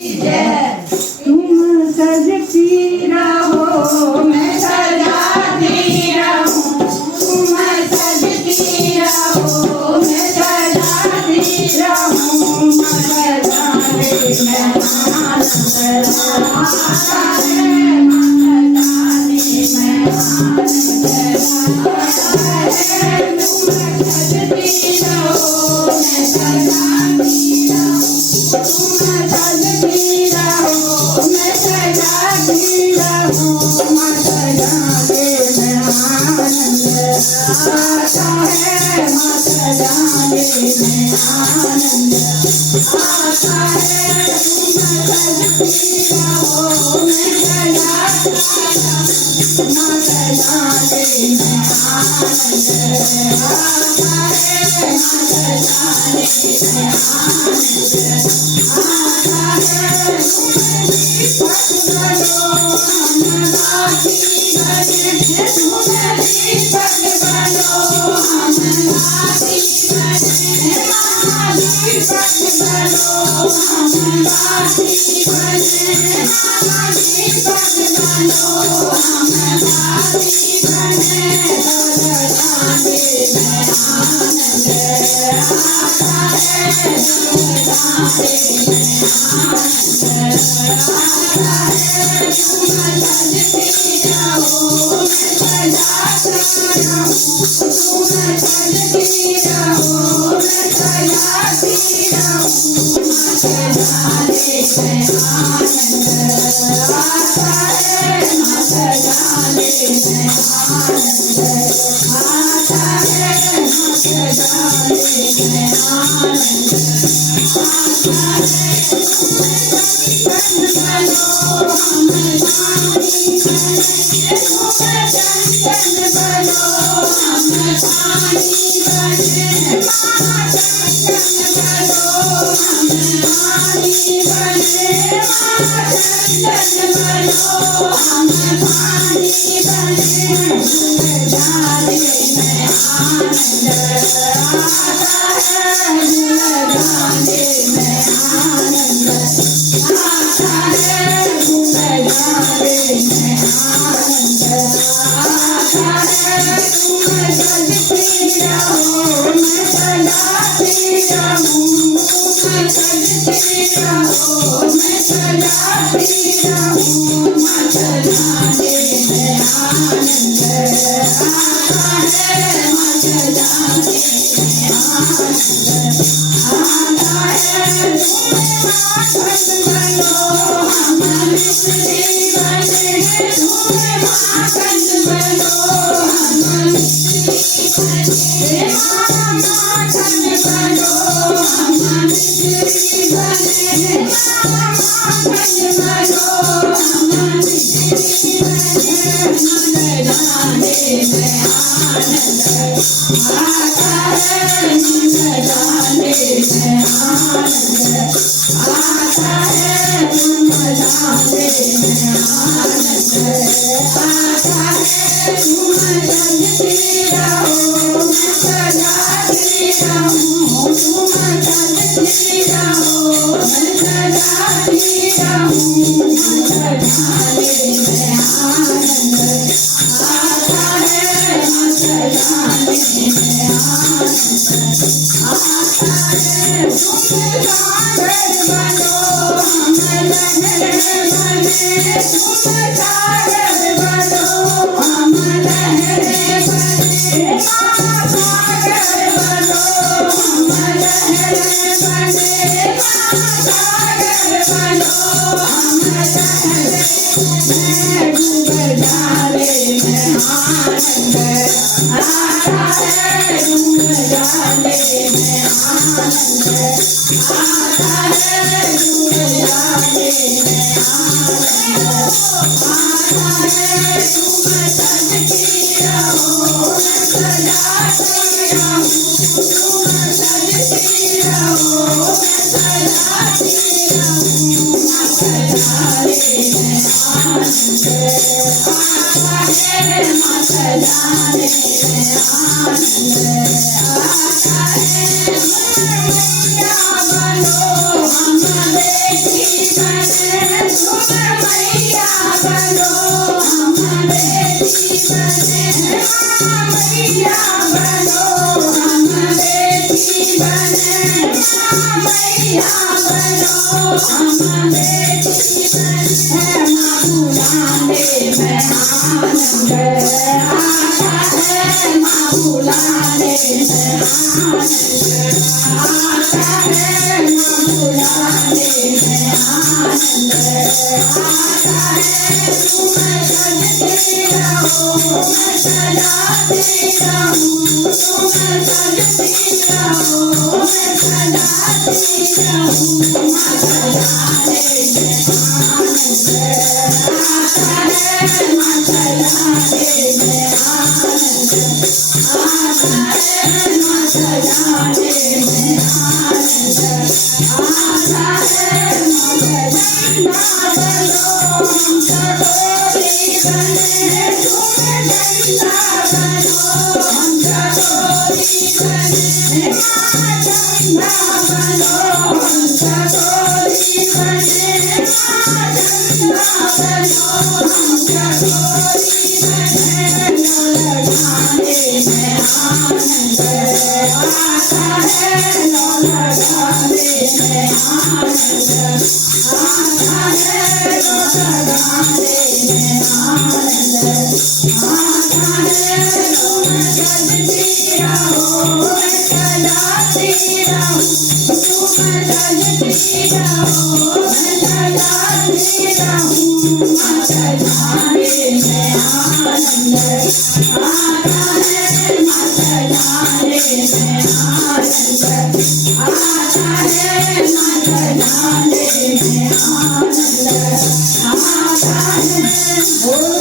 तुम सजती रहो मैं सजाती रहूं, तुम सजती रहो मैं सजाती रहूं, मगर जाने मैं आनंद आता है, मगर जाने मैं आनंद आता है। तुम सजती रहो मैं सजाती रहूं, तुम सजती रहो मैं सजाती रहूं, मगर जाने में आनंद आता है, मगर जाने में आनंद आता है। तुम सजती रहो मैं सजाती रहूं, मगर जाने में आनंद आता है, मगर जाने में आनंद आता है। दीपक बनो हम राती बने, तुम दीपक बनो हम राती बने, दीपक बनो हम राती बने, दीपक बनो हम राती बने, जाने में आनंद आता है, जाने में आनंद आता है। तुम सजती रहो मैं सजाती रहूं, तुम सजती रहो मैं सजाती रहूं, मगर जाने में आनंद आता है, मगर जाने में आनंद आता है, मगर जाने में आनंद आता है। तुम चंदन बनो हम रानी बने, चंदन बनो हम रानी बने, चंदन बनो हम रानी बने, मगर जाने में आनंद आता है, मगर जाने में आनंद आता है, मगर जाने में आनंद आता है। तुम सजती रहो मैं सजाती रहूं, तुम सजती रहो मैं सजाती रहूं, मगर जाने में आनंद आता है, मगर जाने में आनंद आता है। तुम बनो हम मिस्री बने, तुम माखन बनो हम मिस्री बने, माखन बनो हम मिस्री बने, माखन बनो हम मिस्री बने, मगर जाने में आनंद आता है, मगर जाने में आनंद आता है, मगर जाने में आनंद आता है। तुम सजती रहो मैं सजाती रहूं, तुम सजती रहो मैं सजाती रहूं, मगर जाने में आनंद आता है, मगर जाने में आनंद आता है। तुम सागर बनो हम लहर बने, तुम सागर बनो हम लहर बने, सागर बनो हम लहर बने, सागर बनो हम लहर बने, डूब जाने में आनंद आता है, डूब जाने में आनंद आता है, डूब जाने में आनंद आता है। तुम सजती रहो मैं सजाती रहूं, तुम सजती रहो मैं सजाती रहूं, मगर जाने में आनंद आता है, मगर जाने में आनंद आता है। मैया बनो हम बेटी Oh